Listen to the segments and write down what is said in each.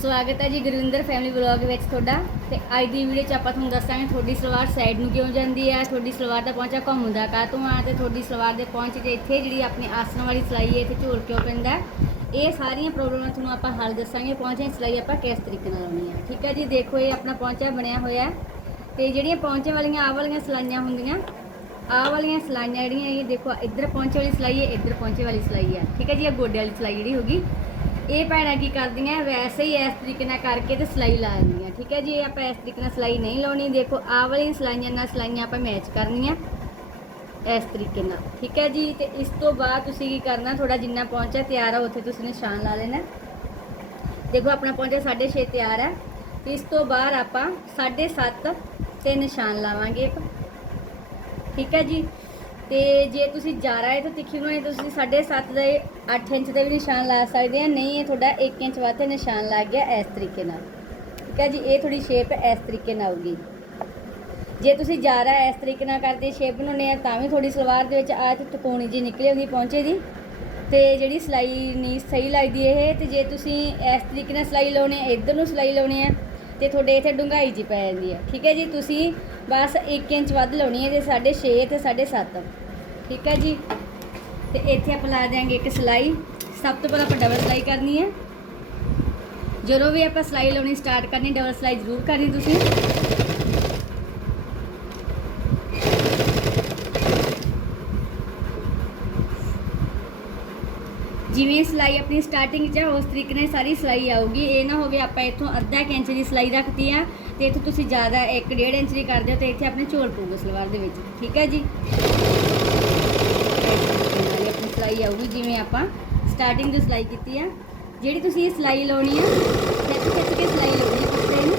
ਸਵਾਗਤ ਹੈ ਜੀ ਗੁਰਵਿੰਦਰ ਫੈਮਿਲੀ ਵਲੌਗ ਵਿੱਚ ਤੁਹਾਡਾ। ਤੇ ਅੱਜ ਦੀ ਵੀਡੀਓ 'ਚ ਆਪਾਂ ਤੁਹਾਨੂੰ ਦੱਸਾਂਗੇ ਤੁਹਾਡੀ ਸਲਵਾਰ ਸਾਈਡ ਨੂੰ ਕਿਉਂ ਜਾਂਦੀ ਹੈ, ਤੁਹਾਡੀ ਸਲਵਾਰ ਦਾ ਪਹੁੰਚਾ ਘੁੰਮਦਾ ਕਾਹਤੋਂ ਆ ਤੇ ਤੁਹਾਡੀ ਸਲਵਾਰ ਦੇ ਪਹੁੰਚ ਤੇ ਇੱਥੇ ਜਿਹੜੀ ਆਪਣੀ ਆਸਣ ਵਾਲੀ ਸਿਲਾਈ ਹੈ, ਇੱਥੇ ਝੋਲ ਕਿਉਂ ਪੈਂਦਾ ਇਹ ਸਾਰੀਆਂ ਪ੍ਰੋਬਲਮਾਂ ਤੁਹਾਨੂੰ ਆਪਾਂ ਹੱਲ ਦੱਸਾਂਗੇ। ਪਹੁੰਚੇ ਦੀ ਸਿਲਾਈ ਆਪਾਂ ਕਿਸ ਤਰੀਕੇ ਨਾਲ ਲਾਉਣੀ ਹੈ। ਠੀਕ ਹੈ ਜੀ, ਦੇਖੋ ਇਹ ਆਪਣਾ ਪਹੁੰਚਾ ਬਣਿਆ ਹੋਇਆ ਹੈ। ਤੇ ਜਿਹੜੀਆਂ ਪਹੁੰਚੇ ਵਾਲੀਆਂ ਆਹ ਵਾਲੀਆਂ ਸਿਲਾਈਆਂ ਹੁੰਦੀਆਂ, ਆਹ ਵਾਲੀਆਂ ਸਿਲਾਈਆਂ ਜਿਹੜੀਆਂ ਇਹ ਦੇਖੋ, ਇੱਧਰ ਪਹੁੰਚੇ ਵਾਲੀ ਸਿਲਾਈ ਹੈ, ਇੱਧਰ ਪਹੁੰਚੇ ਵਾਲੀ ਸਿਲਾਈ ਹੈ। ਠੀਕ ਹੈ ਜੀ ਇਹ ਗੋਡੇ ਵਾਲੀ ਸਿਲਾਈ ਜਿਹੜੀ ਹੋਗੀ ਇਹ ਭੈਣਾਂ ਕੀ ਕਰਦੀਆਂ, ਵੈਸੇ ਹੀ ਇਸ ਤਰੀਕੇ ਨਾਲ ਕਰਕੇ ਤੇ ਸਿਲਾਈ ਲਾ ਦਿੰਦੀਆਂ, ਠੀਕ ਹੈ ਜੀ? ਇਹ ਆਪਾਂ ਇਸ ਤਰੀਕੇ ਨਾਲ ਸਿਲਾਈ ਨਹੀਂ ਲਾਉਣੀ, ਦੇਖੋ ਆਹ ਵਾਲੀਆਂ ਸਿਲਾਈਆਂ ਨਾਲ ਸਿਲਾਈਆਂ ਆਪਾਂ ਮੈਚ ਕਰਨੀਆਂ ਇਸ ਤਰੀਕੇ ਨਾਲ, ਠੀਕ ਹੈ ਜੀ? ਤੇ ਇਸ ਤੋਂ ਬਾਅਦ ਤੁਸੀਂ ਕੀ ਕਰਨਾ ਥੋੜਾ ਜਿੰਨਾ ਪਹੁੰਚਾ ਤਿਆਰ ਆ, ਉੱਥੇ ਤੁਸੀਂ ਨਿਸ਼ਾਨ ਲਾ ਲੈਣਾ। ਦੇਖੋ ਆਪਣਾ ਪਹੁੰਚਾ 6.5 ਤਿਆਰ ਹੈ ਇਸ ਤੋਂ ਬਾਅਦ ਆਪਾਂ 7.5 ਤੇ ਨਿਸ਼ਾਨ ਲਾਵਾਂਗੇ ਆਪਾਂ। ਠੀਕ ਹੈ ਜੀ? ਤੇ ਜੇ ਤੁਸੀਂ ਜ਼ਿਆਦਾ ਹੈ ਤਾਂ ਤਿੱਖੀ ਬਣਾਉਣੀ ਤਾਂ ਤੁਸੀਂ 7.5 ਦਾ 8 ਇੰਚ ਦਾ ਵੀ ਨਿਸ਼ਾਨ ਲਾ ਸਕਦੇ ਆ। ਨਹੀਂ, ਇਹ ਤੁਹਾਡਾ 1 ਇੰਚ ਵਾਸਤੇ ਨਿਸ਼ਾਨ ਲੱਗ ਗਿਆ ਇਸ ਤਰੀਕੇ ਨਾਲ। ਠੀਕ ਹੈ ਜੀ, ਇਹ ਥੋੜੀ ਸ਼ੇਪ ਇਸ ਤਰੀਕੇ ਨਾਲ ਆਊਗੀ। ਜੇ ਤੁਸੀਂ ਜ਼ਿਆਦਾ ਇਸ ਤਰੀਕੇ ਨਾਲ ਕਰਦੇ ਸ਼ੇਪ ਬਣਾਉਣੇ ਆ, ਤਾਂ ਵੀ ਥੋੜੀ ਸਲਵਾਰ ਦੇ ਵਿੱਚ ਆ ਤੇ ਤਕੋਣੀ ਜੀ ਨਿਕਲੀ ਪਹੁੰਚੇ ਦੀ। ਤੇ ਜਿਹੜੀ ਸਿਲਾਈ ਨਹੀਂ ਸਹੀ ਲੱਗਦੀ ਇਹ, ਤੇ ਜੇ ਤੁਸੀਂ ਇਸ ਤਰੀਕੇ ਨਾਲ ਸਿਲਾਈ ਲਾਉਣੀ ਹੈ, ਇੱਧਰ ਨੂੰ ਸਿਲਾਈ ਲਾਉਣੀ ਹੈ, ਤੇ ਤੁਹਾਡੇ ਇੱਥੇ ਡੂੰਘਾਈ ਜੀ ਪੈ ਜਾਂਦੀ ਹੈ। ਠੀਕ ਹੈ ਜੀ, ਤੁਸੀਂ ਬਸ 1 ਇੰਚ ਵੱਧ ਲਾਉਣੀ ਹੈ, ਜੇ 6.5 ਤੇ 7.5 ਠੀਕ ਹੈ ਜੀ? ਤੇ ਇੱਥੇ ਆਪਾਂ ਲਾ ਦਿਆਂਗੇ ਇੱਕ ਸਿਲਾਈ। ਸਭ ਤੋਂ ਪਹਿਲਾਂ ਆਪਾਂ ਡਬਲ ਸਿਲਾਈ ਕਰਨੀ ਹੈ ਜਦੋਂ ਵੀ ਆਪਾਂ ਸਿਲਾਈ ਲਾਉਣੀ ਸਟਾਰਟ ਕਰਨੀ, ਡਬਲ ਸਿਲਾਈ ਜ਼ਰੂਰ ਕਰਨੀ ਤੁਸੀਂ। ਜਿਵੇਂ ਸਿਲਾਈ ਆਪਣੀ ਸਟਾਰਟਿੰਗ 'ਚ ਉਸ ਤਰੀਕੇ ਨਾਲ ਸਾਰੀ ਸਿਲਾਈ ਆਊਗੀ। ਇਹ ਨਾ ਹੋਵੇ ਆਪਾਂ ਇੱਥੋਂ ਅੱਧਾ ਕੁ ਇੰਚ ਦੀ ਸਿਲਾਈ ਰੱਖਤੀ ਆ, ਤੇ ਇੱਥੋਂ ਤੁਸੀਂ ਜ਼ਿਆਦਾ 1.5 ਇੰਚ ਦੀ ਕਰਦੇ ਹੋ ਤੇ ਇੱਥੇ ਆਪਣੇ ਝੋਲ ਪਊਗਾ ਸਲਵਾਰ ਦੇ ਵਿੱਚ। ਠੀਕ ਹੈ ਜੀ ਇਸ ਤਰੀਕੇ ਨਾਲ ਹੀ ਆਪਣੀ ਸਿਲਾਈ ਆਊਗੀ, ਜਿਵੇਂ ਆਪਾਂ ਸਟਾਰਟਿੰਗ ਤੋਂ ਸਿਲਾਈ ਕੀਤੀ ਆ। ਜਿਹੜੀ ਤੁਸੀਂ ਇਹ ਸਿਲਾਈ ਲਾਉਣੀ ਆ ਖਿੱਚ ਖਿੱਚ ਕੇ ਸਿਲਾਈ ਲਾਉਣੀ ਆ ਕੱਪੜੇ ਨੂੰ।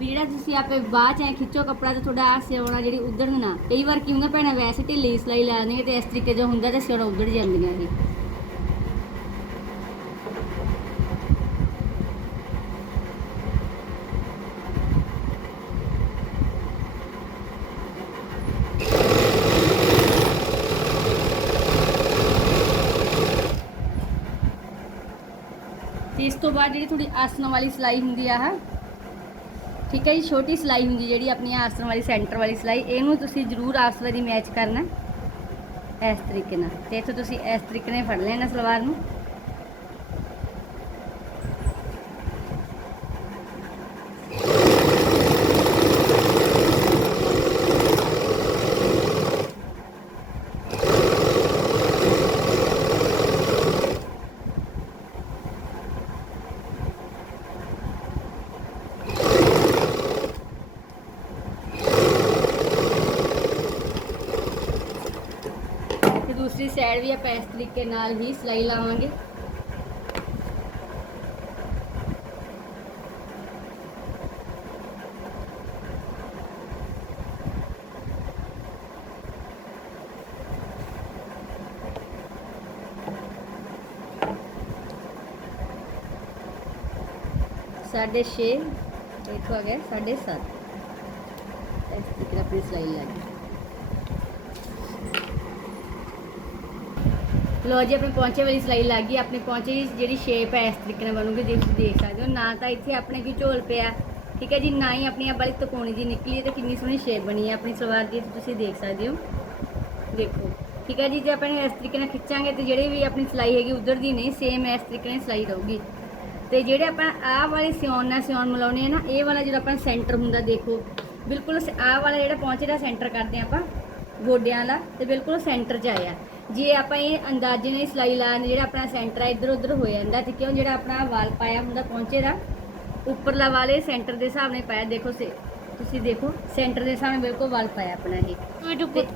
ਵੀ ਜਿਹੜਾ ਤੁਸੀਂ ਆਪੇ ਬਾਅਦ ਚ ਐ ਖਿੱਚੋ ਕੱਪੜਾ ਤੇ ਤੁਹਾਡਾ ਆ ਸਿਉਣਾ ਜਿਹੜੀ ਉਧੜਨ ਨਾ। ਕਈ ਵਾਰ ਕੀ ਹੁੰਦਾ, ਭੈਣਾਂ, ਵੈਸੇ ਢਿੱਲੀ ਸਿਲਾਈ ਲਾ ਦਿੰਦੀਆਂ ਤੇ ਇਸ ਤਰੀਕੇ ਜੋ ਹੁੰਦਾ, ਤੇ ਸਿਉਣਾ ਉਧੜ ਜਾਂਦੀਆਂ ਇਹ ਤੇ ਤੋਂ ਬਾਅਦ ਜਿਹੜੀ ਥੋੜੀ ਆਸਨ ਵਾਲੀ ਸਿਲਾਈ ਹੁੰਦੀ ਆ ਆਹ ਠੀਕ ਹੈ ਜੀ, ਛੋਟੀ ਸਿਲਾਈ ਹੁੰਦੀ ਜਿਹੜੀ ਆਪਣੀ ਆਸਨ ਵਾਲੀ, ਸੈਂਟਰ ਵਾਲੀ ਸਿਲਾਈ, ਇਹਨੂੰ ਤੁਸੀਂ ਜ਼ਰੂਰ ਆਸਣ ਦੀ ਮੈਚ ਕਰਨਾ ਇਸ ਤਰੀਕੇ ਨਾਲ। ਤੇ ਇੱਥੇ ਤੁਸੀਂ ਇਸ ਤਰੀਕੇ ਨਾਲ ਫੜ ਲੈਣਾ ਸਲਵਾਰ ਨੂੰ ਤੇ ਦੂਸਰੀ ਸਾਈਡ ਵੀ ਆਪਾਂ ਇਸ ਤਰੀਕੇ ਨਾਲ ਹੀ ਸਿਲਾਈ ਲਾਵਾਂਗੇ। ਸਾਢੇ ਛੇ ਇੱਥੋਂ ਆ ਗਿਆ ਸਾਢੇ ਸੱਤ। ਇਸ ਤਰੀਕੇ ਨਾਲ ਆਪਣੀ ਸਿਲਾਈ ਲੋ ਜੀ, ਆਪਣੇ ਪਹੁੰਚੇ ਵਾਲੀ ਸਿਲਾਈ ਲੱਗ ਗਈ। ਆਪਣੇ ਪਹੁੰਚੇ ਦੀ ਜਿਹੜੀ ਸ਼ੇਪ ਹੈ, ਇਸ ਤਰੀਕੇ ਨਾਲ ਬਣੂਗੀ ਜੇ ਤੁਸੀਂ ਦੇਖ ਸਕਦੇ ਹੋ। ਨਾ ਤਾਂ ਇੱਥੇ ਆਪਣੇ ਕੀ ਝੋਲ ਪਿਆ, ਠੀਕ ਹੈ ਜੀ, ਨਾ ਹੀ ਆਪਣੀ ਆਹ ਵਾਲੀ ਤਕੋਣੀ ਜੀ ਨਿਕਲੀ ਹੈ ਤੇ ਕਿੰਨੀ ਸੋਹਣੀ ਸ਼ੇਪ ਬਣੀ ਹੈ ਆਪਣੀ ਸਲਵਾਰ ਦੀ ਤੁਸੀਂ ਦੇਖ ਸਕਦੇ ਹੋ। ਦੇਖੋ, ਠੀਕ ਹੈ ਜੀ, ਜੇ ਆਪਾਂ ਇਸ ਤਰੀਕੇ ਨਾਲ ਖਿੱਚਾਂਗੇ ਤੇ ਜਿਹੜੀ ਵੀ ਆਪਣੀ ਸਿਲਾਈ ਹੈਗੀ, ਉਧਰ ਦੀ ਨਹੀਂ ਸੇਮ ਇਸ ਤਰੀਕੇ ਨਾਲ ਸਿਲਾਈ ਰਹੂਗੀ। ਤੇ ਜਿਹੜੇ ਆਪਾਂ ਆਹ ਵਾਲੇ ਸਿਉਣ ਨਾਲ ਸਿਉਣ ਮਿਲਾਉਣੇ ਆ ਨਾ, ਇਹ ਵਾਲਾ ਜਿਹੜਾ ਆਪਣਾ ਸੈਂਟਰ ਹੁੰਦਾ, ਦੇਖੋ, ਬਿਲਕੁਲ ਆਹ ਵਾਲਾ ਜਿਹੜਾ ਪਹੁੰਚੇ ਦਾ ਸੈਂਟਰ ਕਰਦੇ ਆ ਆਪਾਂ, ਗੋਡਿਆਂ ਵਾਲਾ ਤੇ ਬਿਲਕੁਲ ਸੈਂਟਰ 'ਚ ਆਇਆ। ਜੇ ਆਪਾਂ ਇਹ ਅੰਦਾਜ਼ੇ ਨਾਲ ਹੀ ਸਿਲਾਈ ਲਾਣ ਜਿਹੜਾ ਆਪਣਾ ਸੈਂਟਰ ਆ ਇੱਧਰ ਉੱਧਰ ਹੋ ਜਾਂਦਾ ਤੇ ਕਿਉਂ ਜਿਹੜਾ ਆਪਣਾ ਵਾਲ ਪਾਇਆ ਹੁੰਦਾ ਪਹੁੰਚੇ ਦਾ ਉੱਪਰਲਾ ਵਾਲੇ ਸੈਂਟਰ ਦੇ ਹਿਸਾਬ ਨਾਲ ਪਾਇਆ। ਦੇਖੋ ਸੇ ਤੁਸੀਂ ਦੇਖੋ ਸੈਂਟਰ ਦੇ ਹਿਸਾਬ ਨਾਲ ਬਿਲਕੁਲ ਵਾਲ ਪਾਇਆ ਆਪਣਾ ਇਹ।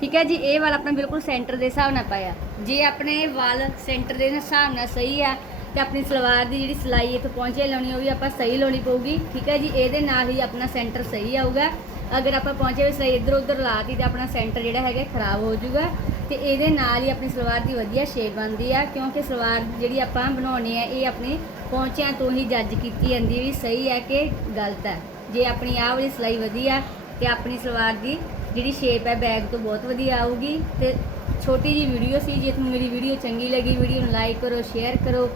ਠੀਕ ਹੈ ਜੀ ਇਹ ਵਾਲ ਆਪਣਾ ਬਿਲਕੁਲ ਸੈਂਟਰ ਦੇ ਹਿਸਾਬ ਨਾਲ ਪਾਇਆ। ਜੇ ਆਪਣੇ ਵਾਲ ਸੈਂਟਰ ਦੇ ਹਿਸਾਬ ਨਾਲ ਸਹੀ ਆ ਤੇ ਆਪਣੀ ਸਲਵਾਰ ਦੀ ਜਿਹੜੀ ਸਿਲਾਈ ਇੱਥੇ ਪਹੁੰਚੇ ਲਾਉਣੀ ਉਹ ਵੀ ਆਪਾਂ ਸਹੀ ਲਾਉਣੀ ਪਊਗੀ। ਠੀਕ ਹੈ ਜੀ ਇਹਦੇ ਨਾਲ ਹੀ ਆਪਣਾ ਸੈਂਟਰ ਸਹੀ ਆਊਗਾ। ਅਗਰ ਆਪਾਂ ਪਹੁੰਚੇ ਵੀ ਸਹੀ ਇੱਧਰ ਉੱਧਰ ਲਾਤੀ ਤਾਂ ਆਪਣਾ ਸੈਂਟਰ ਜਿਹੜਾ ਹੈਗਾ ਖਰਾਬ ਹੋ ਜਾਊਗਾ। ਤੇ ਇਹਦੇ ਨਾਲ ਹੀ ਆਪਣੀ ਸਲਵਾਰ ਦੀ ਵਧੀਆ ਸ਼ੇਪ ਬਣਦੀ ਆ, ਕਿਉਂਕਿ ਸਲਵਾਰ ਜਿਹੜੀ ਆਪਾਂ ਬਣਾਉਣੀ ਆ, ਇਹ ਆਪਣੇ ਪਹੁੰਚਿਆਂ ਤੋਂ ਹੀ ਜੱਜ ਕੀਤੀ ਜਾਂਦੀ ਵੀ ਸਹੀ ਹੈ ਕਿ ਗਲਤ ਹੈ ਜੇ ਆਪਣੀ ਆਹ ਵਾਲੀ ਸਿਲਾਈ ਵਧੀਆ, ਤੇ ਆਪਣੀ ਸਲਵਾਰ ਦੀ ਜਿਹੜੀ ਸ਼ੇਪ ਹੈ ਬੈਗ ਤੋਂ ਬਹੁਤ ਵਧੀਆ ਆਊਗੀ। ਤੇ ਛੋਟੀ ਜੀ ਵੀਡੀਓ ਸੀ, ਜੇ ਤੁਹਾਨੂੰ ਮੇਰੀ ਵੀਡੀਓ ਚੰਗੀ ਲੱਗੀ ਵੀਡੀਓ ਨੂੰ ਲਾਈਕ ਕਰੋ ਸ਼ੇਅਰ ਕਰੋ,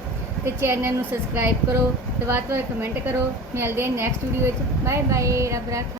ਤੇ ਚੈਨਲ ਨੂੰ ਸਬਸਕ੍ਰਾਈਬ ਕਰੋ, ਤੇ ਵੱਧ ਤੋਂ ਵੱਧ ਕਮੈਂਟ ਕਰੋ। ਮਿਲਦੇ ਹਾਂ ਨੈਕਸਟ ਵੀਡੀਓ ਵਿੱਚ। ਬਾਏ ਬਾਏ ਰੱਬ ਰੱਖਾ।